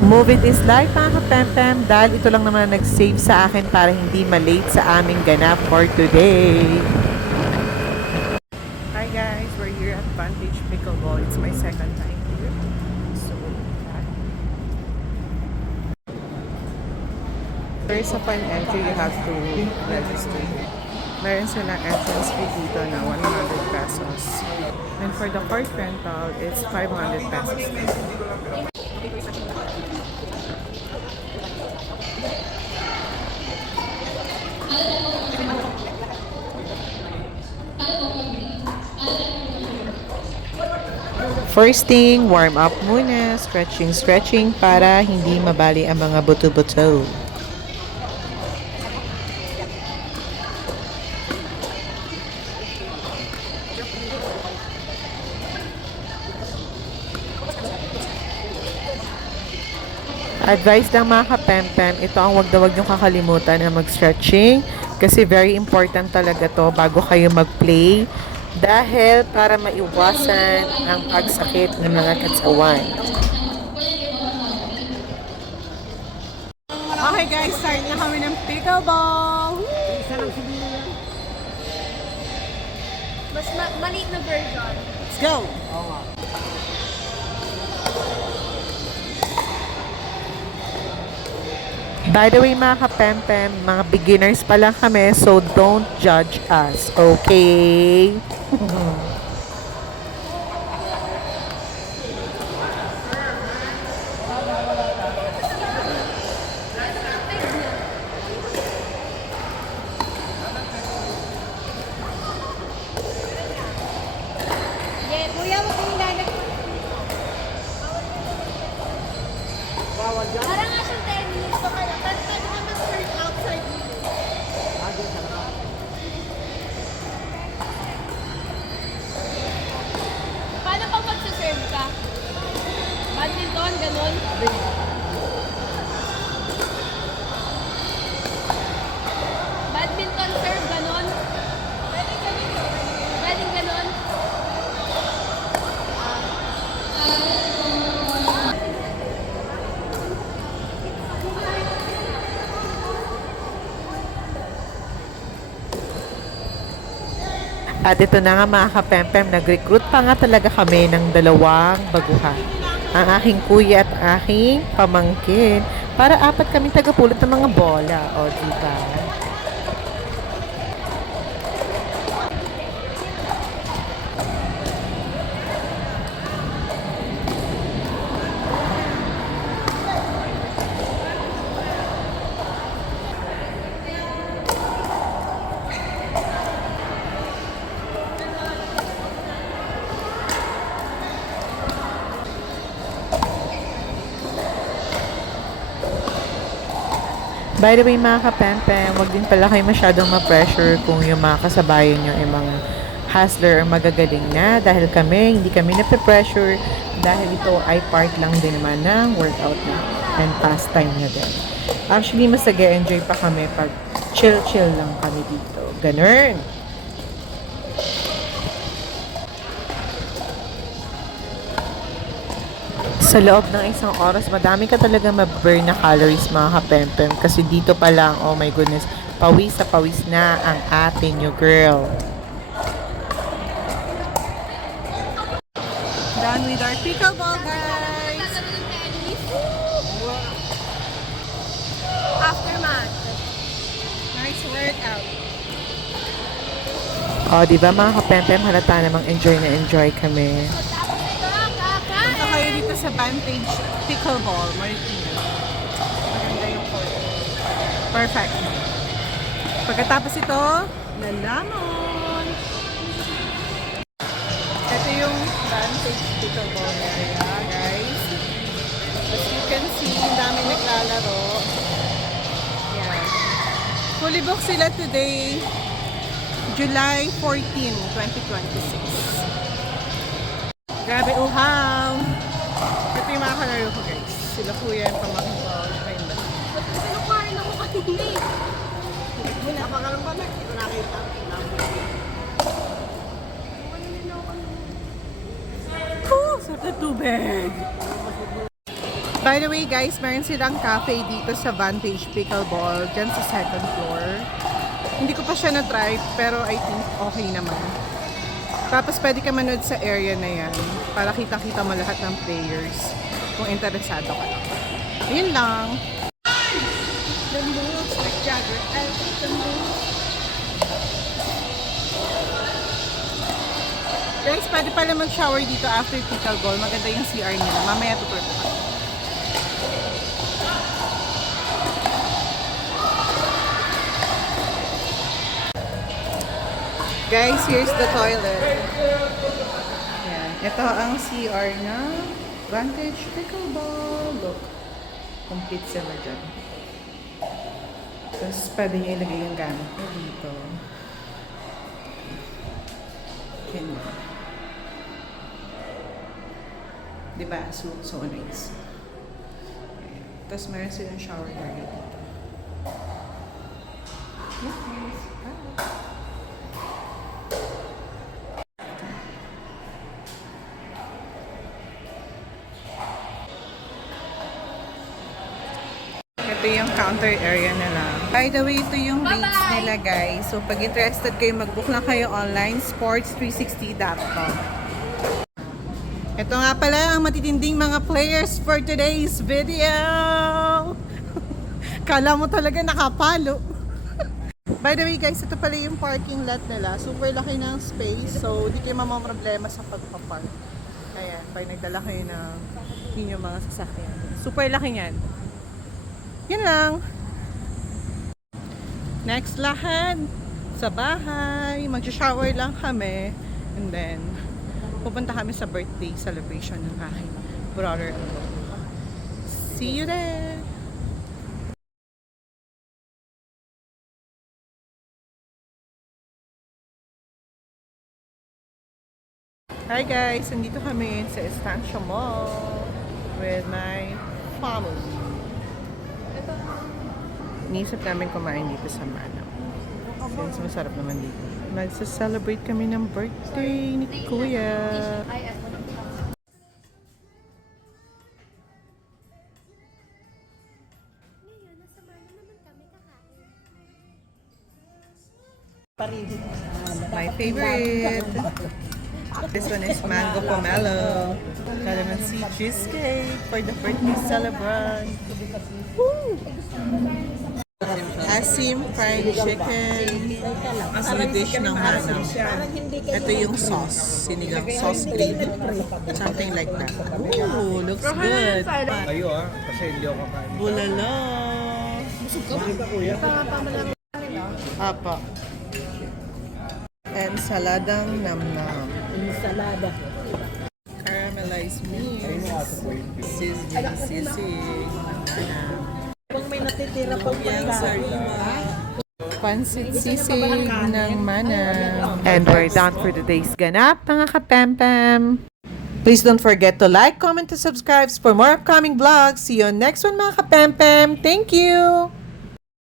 Move it is life mga kapempem dahil ito lang naman nag-save sa akin para hindi malate sa aming ganap for today. Hi guys, we're here at Vantage Pickleball. It's my second time here. So, first upon entry, you have to register. Meron silang entrance fee dito na 100 pesos. And for the court rental, it's 500 pesos. First thing, warm up muna, stretching para hindi mabali ang mga buto-buto. Advice ng mga kapempem, ito ang wag na wag niyong kakalimutan na mag-stretching kasi very important talaga to bago kayo mag-play dahil para maiwasan ang pagsakit ng mga katawan. Okay guys, start na kami ng pickleball! Mas maliit na version. Let's go! By the way mga kapempem, mga beginners pa lang kami so don't judge us, okay? Yeah, kuya, wag kang lalag. Parang nga siyang 10 minutes pa kaya. Pwede ka mag-serve outside dito. Paano pag magsaserve ka? Badminton, ganun? Badminton serve, ganun? Pwede ganun. Pwede ganun? At ito na nga mga kapempem, nag-recruit pa nga talaga kami ng dalawang baguhan. Ang aking kuya at aking pamangkin para apat kami tagapulot ng mga bola. O, diba? By the way mga kapempem, wag din pala kayo masyadong ma-pressure kung yung mga kasabayan nyo ay mga hustler or magagaling na dahil kami, hindi kami nape-pressure dahil ito ay part lang din naman ng workout na and pastime na din. Actually, mas nag-enjoy pa kami pag chill-chill lang kami dito. Ganun! Sa loob ng isang oras, madami ka talaga ma-burn na calories mga kapempem. Kasi dito pa lang, oh my goodness, pawis sa pawis na ang ating new girl. Done with our pickleball guys! Aftermath. Nice workout! Oh, di ba mga kapempem, halata namang enjoy na enjoy kami. Punta kayo dito sa Vantage Pickleball, Marikina. Maganda yung court. Perfect. Pagkatapos ito, lalamon. Ito yung Vantage Pickleball area, guys. As you can see, ang dami naglalaro. Yan. Fully booked sila today, July 14, 2026. Grabe uhaw! Ito yung mga kalaro ko guys. Sila kuya yung pamangkin ko. Ayun ba? Ba't mo sinukarin ako kanina eh? Hindi na, baka lang ba na? Hindi ko nakita. Ano nila ako? Sa tubig! By the way guys, meron silang cafe dito sa Vantage Pickleball, dyan sa second floor. Hindi ko pa siya na-try, pero I think okay naman. Tapos pwede ka manood sa area na yan para kita-kita mo lahat ng players kung interesado ka lang. Ayun lang. The moves like Jagger. I think the moves. Guys, pwede pala mag-shower dito after pickleball. Maganda yung CR nila. Mamaya tutur ko. Guys, here's the toilet. Yan. Ito ang CR na Vantage Pickleball. Look. Complete sila dyan. Tapos pwede nyo ilagay yung gamit nyo dito. Ganyan. Diba? So nice. Ayan. Tapos meron silang shower area dito. Yes, guys. Bye. Ito yung counter area nila. By the way, ito yung rates nila guys. So pag interested kayo, mag-book lang kayo online, sports360.com. Ito nga pala ang matitinding mga players for today's video. Kala mo talaga nakapalo. By the way guys, ito pala yung parking lot nila. Super laki ng space. So di kayo mamamroblema sa pagpapark. Ayan, pag nagdala kayo ng inyong mga sasakyan. Super laki yan. Yan lang. Next lahat sa bahay. Mag-shower lang kami. And then, pupunta kami sa birthday celebration ng aking brother-in-law. See you there! Hi guys! Nandito kami sa Estancia Mall with my family. Inisip namin kumain dito sa Manam. Since masarap naman dito. Magsa-celebrate kami ng birthday ni Kuya. My favorite! This one is mango pomelo. Calamansi cheesecake for the birthday celebrant. Woo! Asim fried chicken. Ang dish ng Manam. Ito yung sauce. Sinigang sauce green. Something like that. Ooh, looks good. Kayo kasi hindi ako kain. Bulalo. Apa. And saladang namnam. Salada. Caramelized meat. Sizzling sisig. Kung may natitira pang Yang sarima. Pansit sisig ng Manam. And we're done for today's ganap, mga kapempem. Please don't forget to like, comment, and subscribe for more upcoming vlogs. See you on next one, mga kapempem. Thank you!